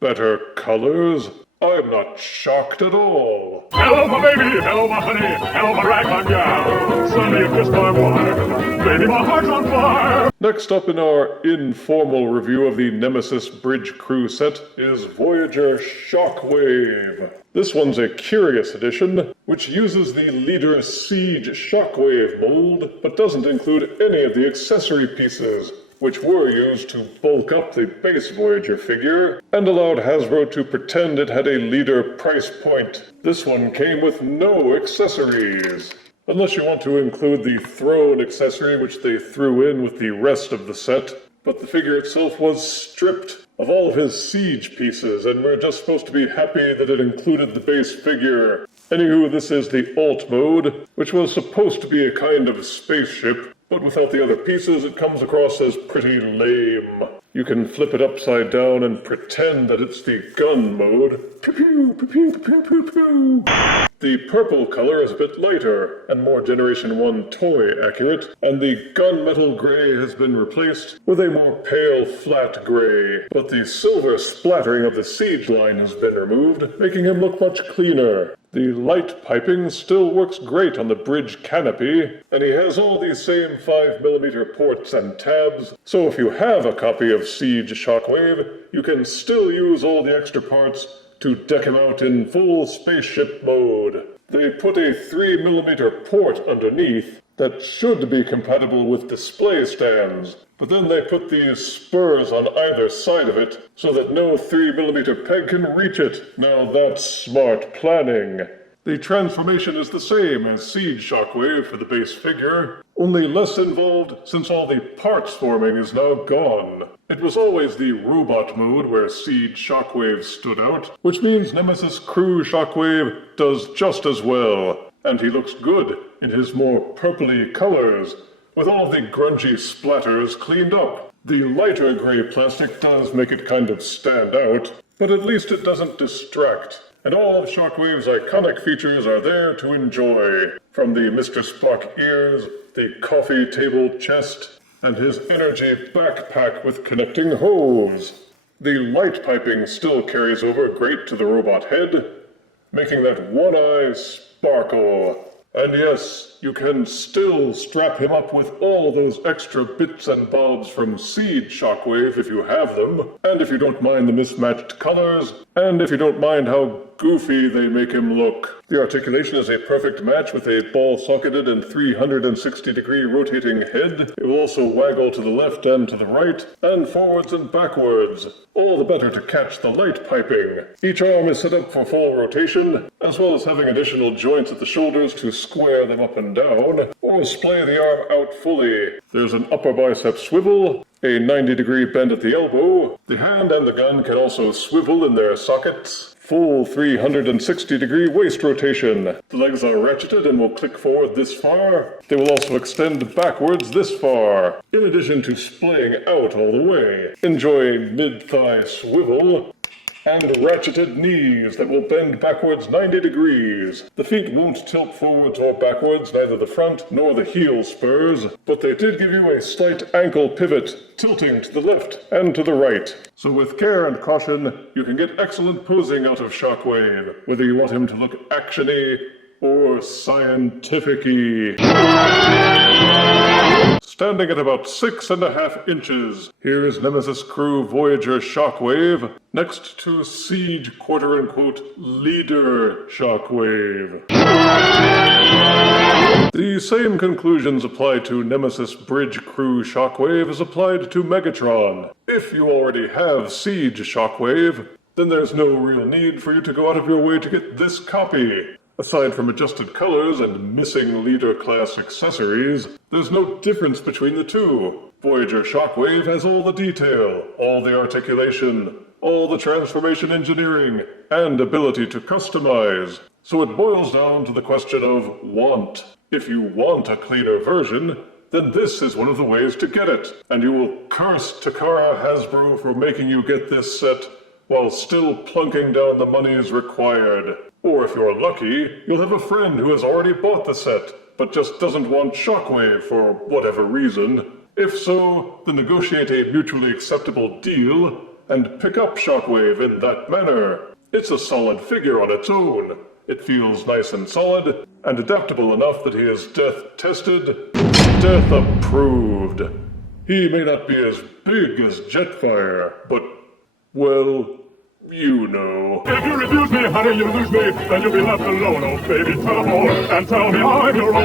Better colors? I'm not shocked at all. Hello, my baby! Hello, my honey! Hello, my ragtime gal! Suddenly you kissed my wife! Baby, my heart's on fire! Next up in our informal review of the Nemesis Bridge Crew set is Voyager Shockwave. This one's a curious edition, which uses the leader Siege Shockwave mold, but doesn't include any of the accessory pieces, which were used to bulk up the base Voyager figure, and allowed Hasbro to pretend it had a leader price point. This one came with no accessories. Unless you want to include the throne accessory, which they threw in with the rest of the set, but the figure itself was stripped of all of his siege pieces, and we're just supposed to be happy that it included the base figure. Anywho, this is the alt mode, which was supposed to be a kind of spaceship, but without the other pieces, it comes across as pretty lame. You can flip it upside down and pretend that it's the gun mode. Pew pew, pew pew, pew pew pew. The purple color is a bit lighter and more Generation 1 toy accurate, and the gunmetal gray has been replaced with a more pale flat gray. But the silver splattering of the siege line has been removed, making him look much cleaner. The light piping still works great on the bridge canopy, and he has all these same 5mm ports and tabs, so if you have a copy of Siege Shockwave, you can still use all the extra parts to deck him out in full spaceship mode. They put a 3mm port underneath that should be compatible with display stands, but then they put these spurs on either side of it so that no 3mm peg can reach it. Now that's smart planning. The transformation is the same as Siege Shockwave for the base figure, only less involved since all the parts forming is now gone. It was always the robot mode where Siege Shockwave stood out, which means Nemesis Crew Shockwave does just as well, and he looks good in his more purpley colors, with all the grungy splatters cleaned up. The lighter gray plastic does make it kind of stand out, but at least it doesn't distract. And all of Shockwave's iconic features are there to enjoy, from the Mr. Spock ears, the coffee table chest, and his energy backpack with connecting hose. The light piping still carries over great to the robot head, making that one eye sparkle. And yes, you can still strap him up with all those extra bits and bobs from Siege Shockwave if you have them, and if you don't mind the mismatched colors, and if you don't mind how goofy they make him look. The articulation is a perfect match with a ball-socketed and 360-degree rotating head. It will also waggle to the left and to the right, and forwards and backwards, all the better to catch the light piping. Each arm is set up for full rotation, as well as having additional joints at the shoulders to square them up and down, or splay the arm out fully. There's an upper bicep swivel, a 90-degree bend at the elbow. The hand and the gun can also swivel in their sockets. Full 360-degree waist rotation. The legs are ratcheted and will click forward this far. They will also extend backwards this far, in addition to splaying out all the way. Enjoy a mid-thigh swivel and ratcheted knees that will bend backwards 90 degrees. The feet won't tilt forwards or backwards, neither the front nor the heel spurs, but they did give you a slight ankle pivot, tilting to the left and to the right. So with care and caution, you can get excellent posing out of Shockwave, whether you want him to look action-y or scientific-y. Standing at about 6.5 inches, here is Nemesis Crew Voyager Shockwave, next to Siege quote-unquote Leader Shockwave. The same conclusions apply to Nemesis Bridge Crew Shockwave as applied to Megatron. If you already have Siege Shockwave, then there's no real need for you to go out of your way to get this copy. Aside from adjusted colors and missing leader-class accessories, there's no difference between the two. Voyager Shockwave has all the detail, all the articulation, all the transformation engineering, and ability to customize. So it boils down to the question of want. If you want a cleaner version, then this is one of the ways to get it. And you will curse Takara-Hasbro for making you get this set while still plunking down the monies required. Or if you're lucky, you'll have a friend who has already bought the set, but just doesn't want Shockwave for whatever reason. If so, then negotiate a mutually acceptable deal and pick up Shockwave in that manner. It's a solid figure on its own. It feels nice and solid, and adaptable enough that he is death-tested, death-approved. He may not be as big as Jetfire, but, well, you know. If you refuse me, honey, you lose me. Then you'll be left alone, oh baby. Tell them all, and tell me I'm your own.